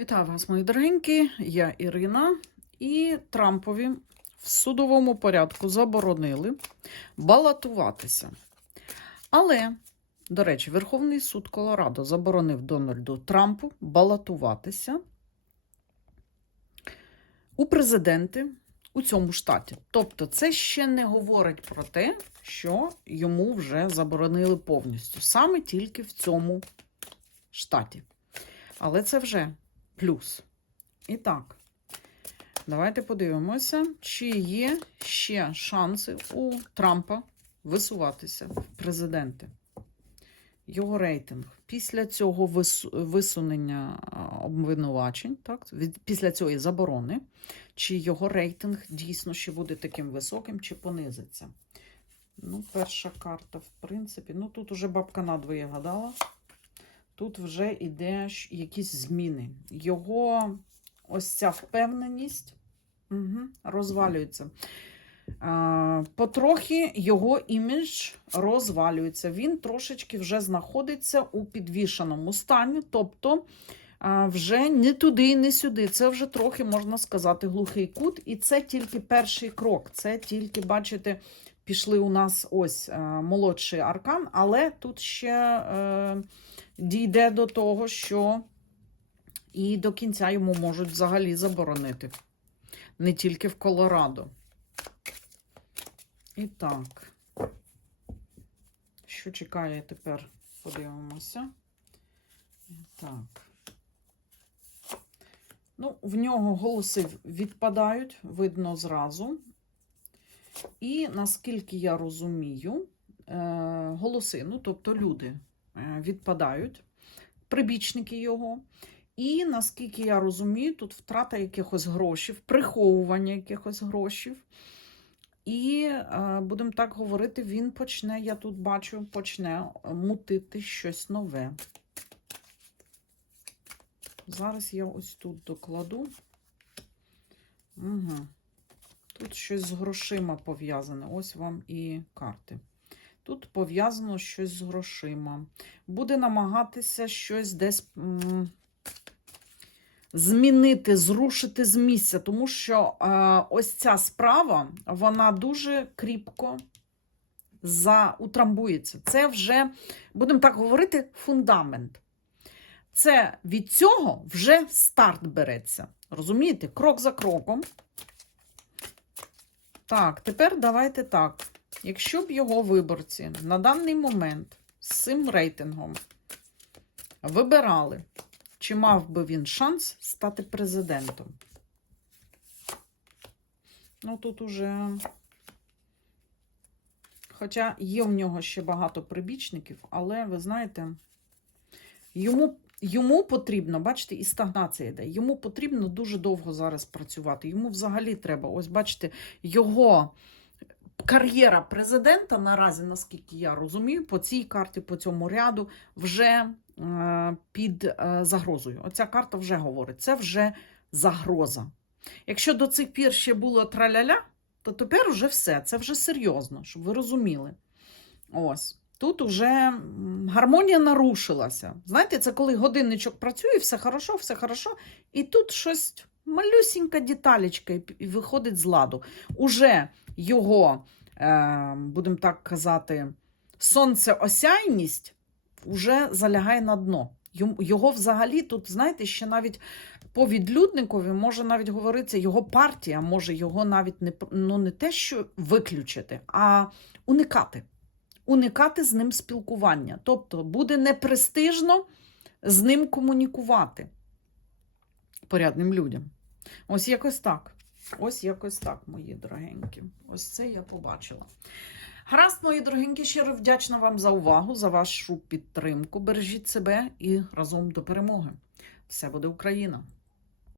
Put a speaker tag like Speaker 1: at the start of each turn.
Speaker 1: Вітаю вас, мої дорогенькі. Я Ірина. І Трампові в судовому порядку заборонили балотуватися. Але, до речі, Верховний суд Колорадо заборонив Дональду Трампу балотуватися у президенти у цьому штаті. Тобто, це ще не говорить про те, що йому вже заборонили повністю, саме тільки в цьому штаті. Але це вже плюс. І так, давайте подивимося, чи є ще шанси у Трампа висуватися в президенти. Його рейтинг. Після цього висунення обвинувачень, так, від- після цієї заборони, чи його рейтинг дійсно ще буде таким високим, чи понизиться. Ну, перша карта, в принципі. Ну, тут уже бабка надвоє гадала. Тут вже йде якісь зміни. Його ось ця впевненість угу, розвалюється. Потрохи його імідж розвалюється. Він трошечки вже знаходиться у підвішеному стані, тобто вже не туди, не сюди. Це вже трохи, можна сказати, глухий кут. І це тільки перший крок. Це тільки, бачите, пішли у нас ось молодший аркан, але тут ще е, дійде до того, що і до кінця йому можуть взагалі заборонити. Не тільки в Колорадо. І так, що чекає тепер? Подивимося. Так. Ну, в нього голоси відпадають, видно зразу. І наскільки я розумію, е, голоси, ну, тобто люди відпадають, прибічники його. І наскільки я розумію, тут втрата якихось грошей, приховування якихось грошей. І, е, будемо так говорити, він почне, я тут бачу, почне мутити щось нове. Зараз я ось тут докладу. Угу. Тут щось з грошима пов'язане. Ось вам і карти. Тут пов'язано щось з грошима. Буде намагатися щось десь змінити, зрушити з місця, тому що е, ось ця справа, вона дуже кріпко заутрамбується. Це вже, будемо так говорити, фундамент. Це від цього вже старт береться. Розумієте? Крок за кроком. Так, тепер давайте так. Якщо б його виборці на даний момент з цим рейтингом вибирали, чи мав би він шанс стати президентом? Ну, тут уже. Хоча є в нього ще багато прибічників, але ви знаєте, йому Йому потрібно, бачите, і стагнація йде. Йому потрібно дуже довго зараз працювати. Йому взагалі треба, ось бачите, його кар'єра президента наразі, наскільки я розумію, по цій карті, по цьому ряду, вже е, під е, загрозою. Оця карта вже говорить, це вже загроза. Якщо до цих пір ще було траляля, то тепер вже все. Це вже серйозно, щоб ви розуміли. Ось. Тут уже гармонія нарушилася. Знаєте, це коли годинничок працює, все хорошо, все хорошо, і тут щось малюсінька деталечка і виходить з ладу. Уже його, е, будемо так казати, сонцеосяйність вже залягає на дно. Його взагалі тут, знаєте, ще навіть по відлюдникові може навіть говоритися, його партія може його навіть не, ну, не те, що виключити, а уникати уникати з ним спілкування. Тобто буде непрестижно з ним комунікувати порядним людям. Ось якось так. Ось якось так, мої дорогенькі. Ось це я побачила. Гаразд, мої дорогенькі, щиро вдячна вам за увагу, за вашу підтримку. Бережіть себе і разом до перемоги. Все буде Україна!